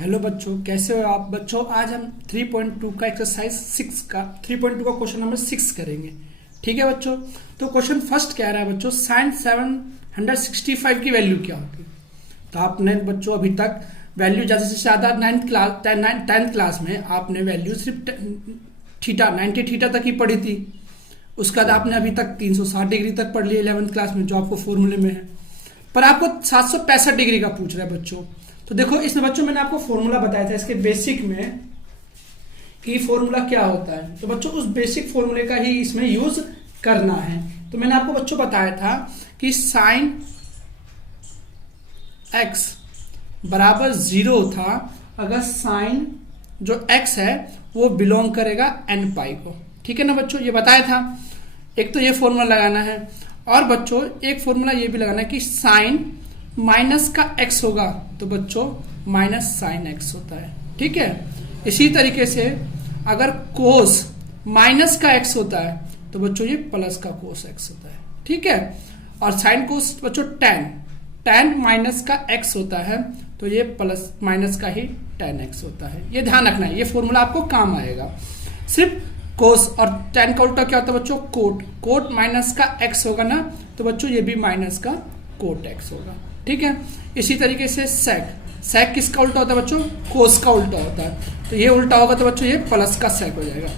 Hello बच्चों, कैसे हो आप बच्चों। आज हम 3.2 का एक्सरसाइज 6 का 3.2 का क्वेश्चन नंबर 6 करेंगे। ठीक है बच्चों। तो क्वेश्चन फर्स्ट कह रहा है बच्चों, साइन 765 की वैल्यू क्या होगी। तो आपने बच्चों अभी तक वैल्यू ज़्यादा से ज़्यादा 10th क्लास में आपने वैल्यू सिर्फ थीटा 90 थीटा तक ही पढ़ी थी। उसके बाद आपने अभी तक 360 डिग्री तक पढ़ ली 11th क्लास में, जो आपको फॉर्मूले में है। पर आपको 765 डिग्री का पूछ रहा है बच्चों। तो देखो इसमें बच्चों मैंने आपको फॉर्मूला बताया था इसके बेसिक में कि फॉर्मूला क्या होता है। तो बच्चों उस बेसिक फॉर्मूले का ही इसमें यूज करना है। तो मैंने आपको बच्चों बताया था कि साइन एक्स बराबर 0 था अगर साइन जो एक्स है वो बिलोंग करेगा एन पाई को। ठीक है ना बच्चों, ये बताया था। एक तो ये फॉर्मूला लगाना है और बच्चों एक फॉर्मूला ये भी लगाना है कि साइन माइनस का एक्स होगा तो बच्चों माइनस साइन एक्स होता है। ठीक है। इसी तरीके से अगर कोस माइनस का एक्स होता है तो बच्चों ये प्लस का कोस एक्स होता है। ठीक है। और साइन कोस बच्चों टेन माइनस का एक्स होता है तो ये प्लस माइनस का ही टेन एक्स होता है। ये ध्यान रखना है, ये फॉर्मूला आपको काम आएगा। सिर्फ कोस और टेन का उल्टा क्या होता है बच्चों, कोट माइनस का एक्स होगा ना, तो बच्चों ये भी माइनस का कोट एक्स होगा। ठीक है। इसी तरीके से सेक किसका उल्टा होता है बच्चों, कोस का उल्टा होता है। तो ये उल्टा होगा तो बच्चों ये प्लस का सेक हो जाएगा।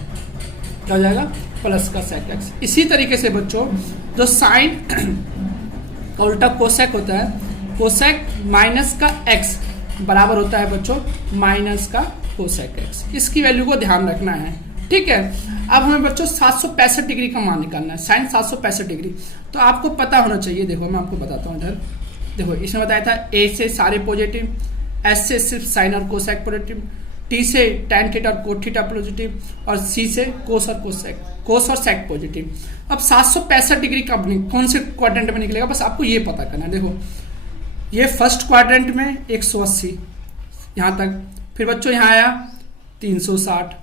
क्या हो जाएगा, प्लस का सेक एक्स। इसी तरीके से बच्चों जो साइन का उल्टा कोसेक होता है, कोसेक माइनस का एक्स बराबर होता है बच्चों माइनस का कोसेक एक्स। इसकी वैल्यू को ध्यान रखना है। ठीक है। अब हमें बच्चों 765 डिग्री का मान निकालना है, साइन 765 डिग्री। तो आपको पता होना चाहिए। देखो मैं आपको बताता हूँ इधर। देखो इसमें बताया था ए से सारे पॉजिटिव, एस से सिर्फ साइन और कोसेक पॉजिटिव, टी से टैन थीटा और कोट थीटा पॉजिटिव, और सी से कोस और सेक पॉजिटिव। अब 765 डिग्री का कौन से क्वाड्रेंट में निकलेगा बस आपको ये पता करना है। देखो ये फर्स्ट क्वाड्रेंट में 180 यहाँ तक, फिर बच्चों यहाँ आया 360,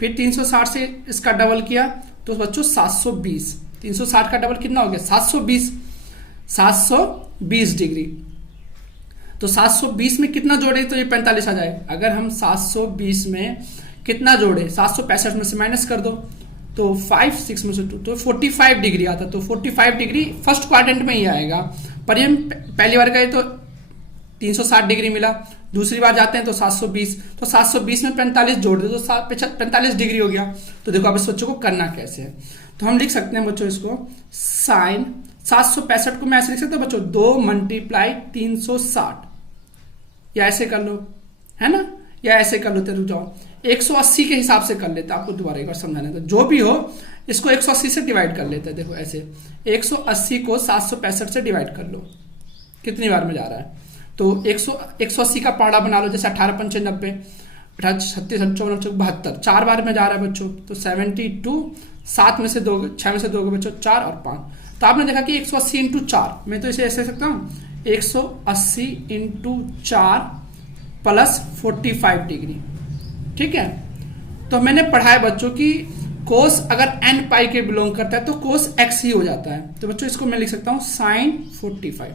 फिर 360 से इसका डबल किया तो बच्चों 720, 360 का डबल कितना हो गया 720 डिग्री। तो 720 में कितना जोड़े तो ये 45 आ जाए। अगर हम 720 में कितना जोड़े, 765 में से माइनस कर दो तो 5 6 में से 2 तो 45 डिग्री आता। तो 45 डिग्री फर्स्ट क्वाड्रेंट में ही आएगा। पर ये पहली बार गए तो 360 डिग्री मिला, दूसरी बार जाते हैं तो 720, तो 720 में 45 जोड़ दो तो 45 डिग्री हो गया। तो देखो अब इस बच्चों को करना कैसे है। तो हम लिख सकते हैं बच्चों इसको साइन 765 को मैं ऐसे लिख सकता हूँ बच्चों 2 × 360, या ऐसे कर लो है ना, या ऐसे कर लो। तो रुक जाओ 180 के हिसाब से कर लेते, आपको दोबारा एक बार समझाना था। जो भी हो इसको 180 से डिवाइड कर लेते हैं। देखो ऐसे 180 को 765 से डिवाइड कर लो, कितनी बार में जा रहा है। तो 180 का पाड़ा बना लो, जैसे 18 पंचे 90, 36 54 72, 4 बार में जा रहा है बच्चों। तो 72, 7 में से 2, 6 में से 2 बच्चों 4 और 5। तो आपने देखा कि 180 × 4, मैं तो इसे ऐसे सकता हूँ 180 × 4 प्लस 45 डिग्री। ठीक है। तो मैंने पढ़ा है बच्चों की कोस अगर एन पाई के बिलोंग करता है तो कोस एक्स ही हो जाता है। तो बच्चों इसको मैं लिख सकता हूँ साइन 45।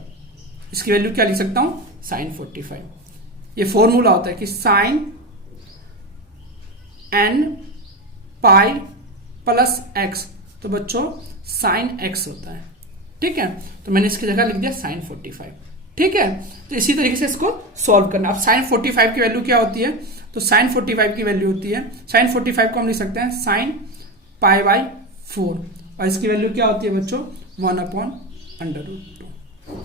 इसकी वैल्यू क्या लिख सकता हूं, साइन 45। ये फॉर्मूला होता है कि sine n pi plus x, तो बच्चों साइन एक्स होता है। ठीक है। तो मैंने इसकी जगह लिख दिया साइन 45। ठीक है। तो इसी तरीके से इसको सॉल्व करना। अब साइन 45 की वैल्यू क्या होती है, तो साइन 45 की वैल्यू होती है, साइन 45 को हम लिख सकते हैं साइन π/4, और इसकी वैल्यू क्या होती है बच्चों 1/√2।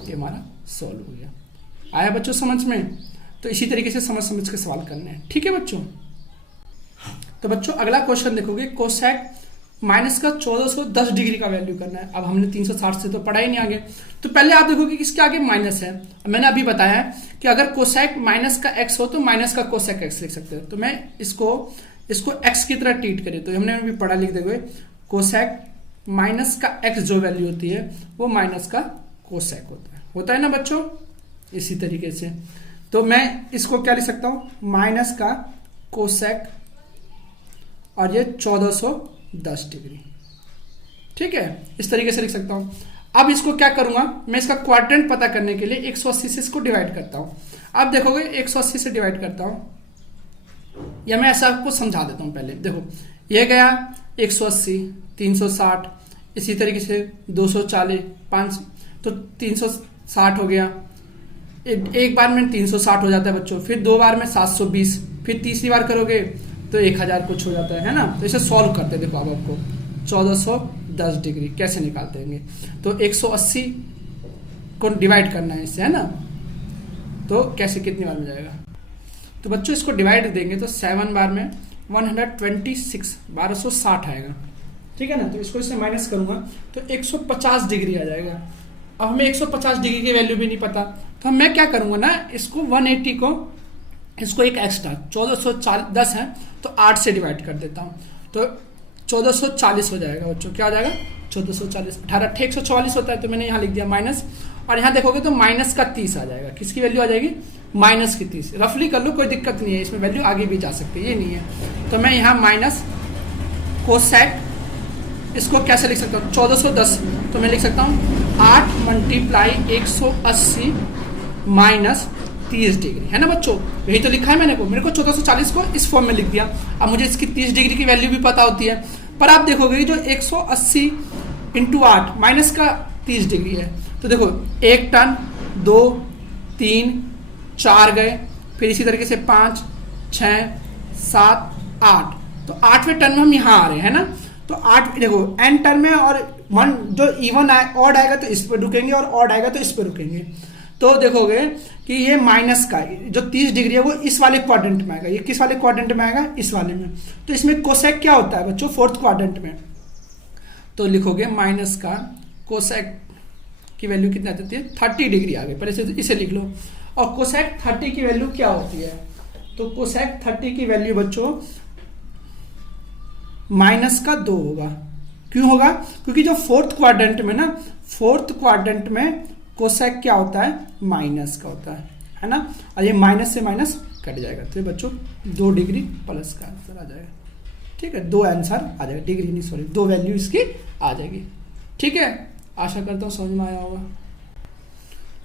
ये हमारा सॉल्व हो गया। आया बच्चों समझ में। तो इसी तरीके से समझ के सवाल करने हैं। ठीक है बच्चों। तो बच्चों अगला क्वेश्चन देखोगे, कोसेक माइनस का 1410 डिग्री का वैल्यू करना है। अब हमने 360 से तो पढ़ा ही नहीं आगे, तो पहले आप देखोगे कि इसके आगे माइनस है। मैंने अभी बताया कि अगर कोसेक माइनस का एक्स हो तो माइनस का कोसेक एक्स लिख सकते हो। तो मैं इसको एक्स की तरह ट्रीट करें तो हमने अभी पढ़ा, लिख देंगे कोसेक माइनस का एक्स जो वैल्यू होती है वो माइनस का कोसेक होता है ना बच्चों। इसी तरीके से तो मैं इसको क्या लिख सकता हूं, माइनस का कोसेक और ये 1410 डिग्री। ठीक है। इस तरीके से लिख सकता हूं। अब इसको क्या करूंगा, मैं इसका क्वाड्रेंट पता करने के लिए 180 से इसको डिवाइड करता हूं। अब देखोगे 180 से डिवाइड करता हूं या मैं ऐसा आपको समझा देता हूँ पहले। देखो ये गया 180, 360, इसी तरीके से 240, 5, तो 360 हो गया। एक बार में 360 हो जाता है बच्चों, फिर 2 बार में 720, फिर तीसरी बार करोगे तो 1000 कुछ हो जाता है ना। तो इसे सॉल्व करते हैं। देखो अब आपको 1410 डिग्री कैसे निकालते हैं, तो 180 को डिवाइड करना है इससे, है ना। तो कैसे कितनी बार में जाएगा, तो बच्चों इसको डिवाइड देंगे तो 7 बार में 126, 1260 आएगा, ठीक है ना। तो इसको इससे माइनस करूंगा तो 150 डिग्री आ जाएगा। अब हमें 150 डिग्री की वैल्यू भी नहीं पता, तो मैं क्या करूंगा ना, इसको 180 को, इसको एक एक्स्ट्रा 1410 है तो 8 से डिवाइड कर देता हूं, तो 1440 हो जाएगा बच्चों। क्या हो जाएगा 1440, 18 144 होता है, तो मैंने यहाँ लिख दिया माइनस, और यहाँ देखोगे तो माइनस का 30 आ जाएगा। किसकी वैल्यू आ जाएगी, माइनस की 30। रफली कर लो, कोई दिक्कत नहीं है, इसमें वैल्यू आगे भी जा सकती है, ये नहीं है। तो मैं यहाँ माइनस कोसेक, इसको कैसे लिख सकता हूँ 1410, तो मैं लिख सकता हूँ 8 मल्टीप्लाई 180 माइनस 30 डिग्री, है ना बच्चों। यही तो लिखा है मैंने को, मेरे को 1440 को इस फॉर्म में लिख दिया। अब मुझे इसकी 30 डिग्री की वैल्यू भी पता होती है, पर आप देखोगे जो 180 इंटू 8 माइनस का 30 डिग्री है, तो देखो 1 टर्न 2 3 4 गए, फिर इसी तरीके से 5 6 7 8, तो 8वें टर्न में हम यहाँ आ रहे हैं ना। तो 8 देखो एन टर्न में, और 1 जो इवन ऑड आएगा तो इस पर रुकेंगे, और ऑड आएगा तो इस पर रुकेंगे। तो देखोगे कि ये माइनस का जो 30 डिग्री है वो इस वाले क्वाड्रेंट में आएगा। ये किस वाले क्वाड्रेंट में आएगा, इस वाले में। तो इसमें कोसेक क्या होता है बच्चों, 4th क्वाड्रेंट में। तो लिखोगे माइनस का कोसेक की वैल्यू कितनी आती है, 30 डिग्री आ गई। पहले इसे लिख लो। और कोसेक 30 की वैल्यू क्या होती है, तो कोसेक 30 की वैल्यू बच्चों माइनस का 2 होगा। क्यों होगा, क्योंकि जो 4th क्वाड्रेंट में ना, 4th क्वाड्रेंट में कोसेक क्या होता है, माइनस का होता है ना। और ये माइनस से माइनस कट जाएगा, तो बच्चों 2 डिग्री प्लस का आंसर आ जाएगा। ठीक है, 2 आंसर आ जाएगा, डिग्री नहीं सॉरी, 2 वैल्यू इसकी आ जाएगी। ठीक है, आशा करता हूँ समझ में आया होगा।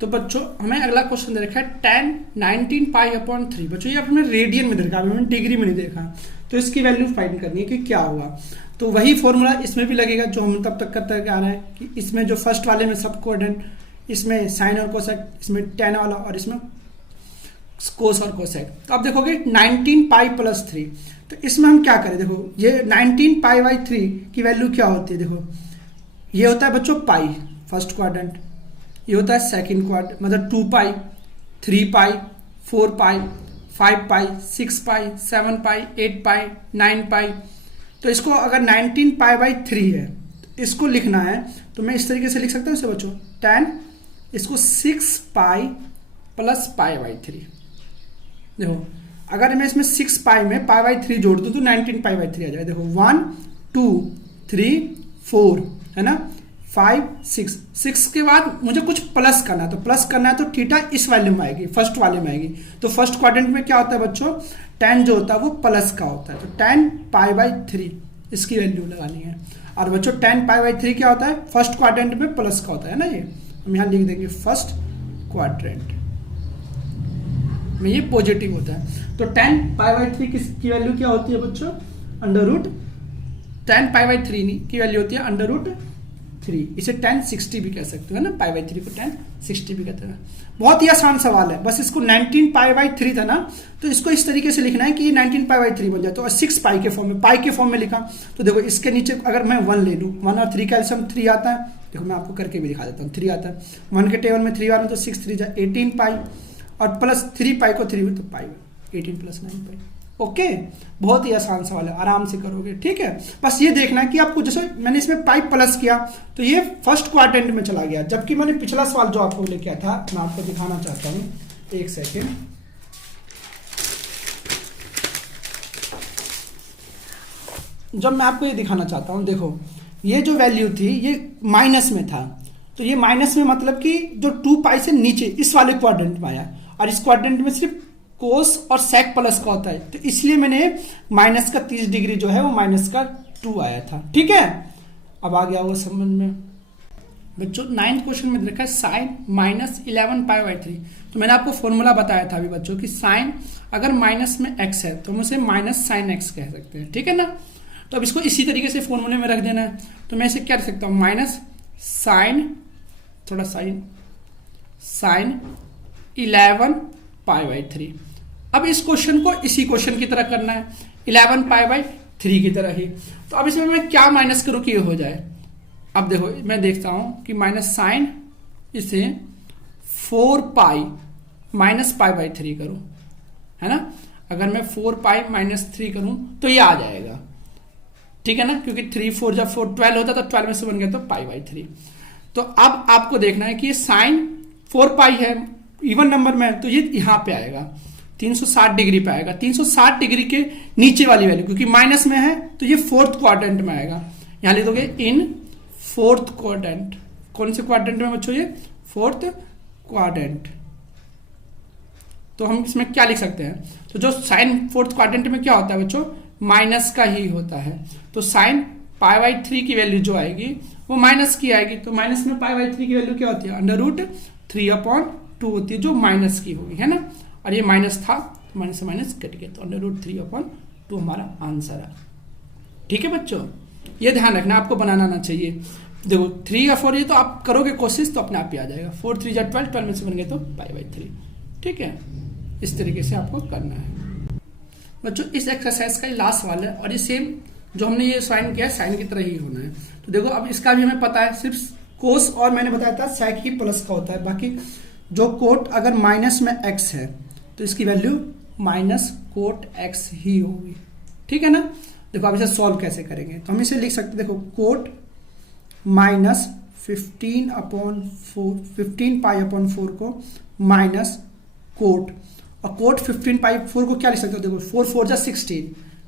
तो बच्चों हमें अगला क्वेश्चन दे रखा है tan 19 पाई/3। बच्चों ये हमें रेडियन में दे रखा है, हमें डिग्री में नहीं देखा। तो इसकी वैल्यू फाइंड करनी है कि क्या होगा। तो वही फॉर्मूला इसमें भी लगेगा जो हम तब तक करते आ रहे हैं, कि इसमें जो फर्स्ट वाले में सब कोऑर्डिनेट, इसमें साइन और कोसेक, इसमें tan वाला, और इसमें कोस और कोसेक। तो आप देखोगे 19 पाई+3, तो इसमें हम क्या करें, देखो ये 19 पाई/3 की वैल्यू क्या होती है। देखो ये होता है बच्चों पाई, फर्स्ट क्वाड्रेंट, ये होता है सेकंड क्वाड्रेंट, मतलब 2 पाई, 3 पाई, 4 पाई, 5 पाई, 6 पाई, 7 पाई, 8 पाई, 9 पाई। तो इसको अगर 19 पाई/3 है, तो इसको लिखना है तो मैं इस तरीके से लिख सकता हूँ इसे बच्चों, tan इसको 6 पाई प्लस पाई/3। देखो अगर मैं इसमें 6 पाई में पाई/3 जोड़ दूँ तो 19 पाई/3 आ जाएगा। देखो 1 2 3 4 है ना, 5 6 6 के बाद मुझे कुछ प्लस करना है, तो प्लस करना है तो थीटा इस वैल्यू में आएगी, फर्स्ट वाले में आएगी। तो फर्स्ट क्वाड्रेंट में क्या होता है बच्चों, tan जो होता है वो प्लस का होता है, तो tan पाई/3 इसकी वैल्यू लगानी है। और बच्चों tan पाई/3 क्या होता है, फर्स्ट क्वाड्रेंट में प्लस का होता है ना। ये हम यहाँ लिख देंगे फर्स्ट क्वाड्रेंट में ये पॉजिटिव होता है। तो tan पाई/3 की वैल्यू क्या होती है बच्चों, tan पाई/3 की वैल्यू होती है √3। इसे tan 60 भी कह सकते हो ना, पाई/3 को tan 60 भी कहते हैं। बहुत ही आसान सवाल है, बस इसको 19 पाई/3 था ना, तो इसको इस तरीके से लिखना है कि ये 19 पाई/3 बन जाए। तो 6 पाई के फॉर्म में, पाई के फॉर्म में लिखा, तो देखो इसके नीचे अगर मैं 1 ले लूँ, 1 और 3 का एलसीएम 3 आता है। देखो मैं आपको करके भी दिखा देता हूँ, 3 आता है 1 के टेबल में, 3 बार में तो 6 3 जा 18 पाई, और प्लस 3 पाई को 3 में तो पाई, 18 प्लस 9 पाई। ओके, बहुत ही आसान सवाल है, आराम से करोगे। ठीक है, बस ये देखना है कि आपको, जैसे मैंने इसमें पाई प्लस किया तो ये फर्स्ट क्वाड्रेंट में चला गया, जबकि मैंने पिछला सवाल जो आपको लेके आया था, मैं आपको दिखाना चाहता हूँ, एक सेकेंड। जब मैं आपको ये दिखाना चाहता हूँ, देखो ये जो वैल्यू थी ये माइनस में था, तो ये माइनस में मतलब कि जो 2 पाई से नीचे इस वाले क्वाड्रेंट में आया, और इस क्वाड्रेंट में सिर्फ कोस और सेक प्लस का होता है, तो इसलिए मैंने माइनस का 30 डिग्री जो है वो माइनस का 2 आया था। ठीक है, अब आ गया वो समझ में। बच्चों 9th क्वेश्चन में देखा है साइन माइनस 11 पाई बाई 3। तो मैंने आपको फॉर्मूला बताया था अभी बच्चों कि साइन अगर माइनस में एक्स है तो हम उसे माइनस साइन एक्स कह सकते हैं, ठीक है ना। तो अब इसको इसी तरीके से फॉर्मूले में रख देना है। तो मैं इसे क्या रख सकता हूँ, माइनस साइन, थोड़ा साइन 11 पाई बाई 3। अब इस क्वेश्चन को इसी क्वेश्चन की तरह करना है, 11 पाई बाई 3 की तरह ही। तो अब इसमें मैं क्या माइनस करूं कि ये हो जाए। अब देखो मैं देखता हूं कि माइनस साइन इसे 4 पाई माइनस पाई बाई 3 करूं, है ना। अगर मैं 4 पाई माइनस 3 करूं तो ये आ जाएगा, ठीक है ना, क्योंकि 3 4 जब 4 12 होता तो 12 में से बन गया तो पाई बाई 3। तो अब आपको देखना है कि ये साइन 4 पाई है, इवन नंबर में, तो ये यहां पे आएगा 360 डिग्री पे आएगा। 360 डिग्री के नीचे वाली वैल्यू, क्योंकि माइनस में है तो ये फोर्थ क्वाड्रेंट में आएगा। यहां लिख दोगे इन फोर्थ क्वाड्रेंट। कौन से क्वाड्रेंट में बच्चों, ये फोर्थ क्वाड्रेंट। तो हम इसमें क्या लिख सकते हैं, तो जो साइन फोर्थ क्वाड्रेंट में क्या होता है बच्चों, माइनस का ही होता है। तो साइन पाई बाई 3 की वैल्यू जो आएगी वो माइनस की आएगी। तो माइनस में पाई बाई 3 की वैल्यू क्या होती है, √3/2 होती है, जो माइनस की होगी, है ना। और ये माइनस था, माइनस से माइनस कट गया, तो √3/2 हमारा आंसर है, ठीक है बच्चों। ये ध्यान रखना, आपको बनाना ना चाहिए। देखो 3 या 4 ये तो आप करोगे कोशिश तो अपने आप ही आ जाएगा। 4 3 जा 12, 12 में से बन गए तो पाई बाई 3, ठीक है। इस तरीके से आपको करना है बच्चों। इस एक्सरसाइज का लास्ट सवाल है और ये सेम जो हमने ये साइन किया है साइन की तरह ही होना है। तो देखो अब इसका भी हमें पता है, सिर्फ कोस और मैंने बताया था सेक ही प्लस का होता है। बाकी जो कोट अगर माइनस में एक्स है तो इसकी वैल्यू माइनस कोट एक्स ही होगी, ठीक है ना। देखो अब इसे सॉल्व कैसे करेंगे, तो हम इसे लिख सकते हैं, देखो कोट माइनस 15 पाई अपॉन 4 को माइनस कोट, और कोट 15 पाई 4 को क्या लिख सकते हो, देखो 4 4 जा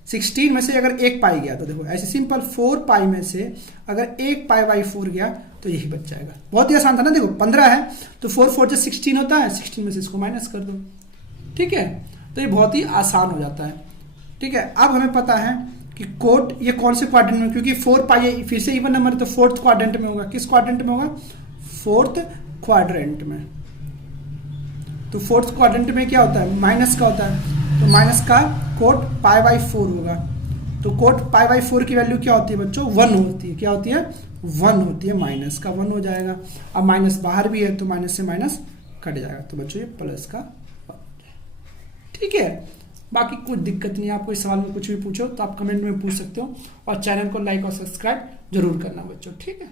16 में से अगर एक पाई गया तो देखो ऐसे सिंपल 4 पाई में से अगर एक पाई बाई 4 गया तो यही बच जाएगा। बहुत ही आसान था ना। देखो 15 है तो 4 4 जा 16 होता है, 16 में से इसको माइनस कर दो, ठीक है। तो ये बहुत ही आसान हो जाता है, ठीक है। अब हमें पता है कि कोट ये कौन से क्वाड्रेंट में, क्योंकि 4 पाई फिर से इवन नंबर तो फोर्थ क्वाड्रेंट में होगा। किस क्वाड्रेंट में होगा, फोर्थ क्वाड्रेंट में। तो फोर्थ क्वाड्रेंट में क्या होता है, माइनस का होता है, तो माइनस का कोट पाई बाई 4 होगा। तो कोट पाई बाई 4 की वैल्यू क्या होती है बच्चों, 1 होती है। क्या होती है, 1 होती है, माइनस का 1 हो जाएगा। अब माइनस बाहर भी है तो माइनस से माइनस कट जाएगा, तो बच्चों ये प्लस का, ठीक है। बाकी कुछ दिक्कत नहीं है, आपको इस सवाल में कुछ भी पूछो तो आप कमेंट में पूछ सकते हो, और चैनल को लाइक और सब्सक्राइब जरूर करना बच्चों, ठीक है।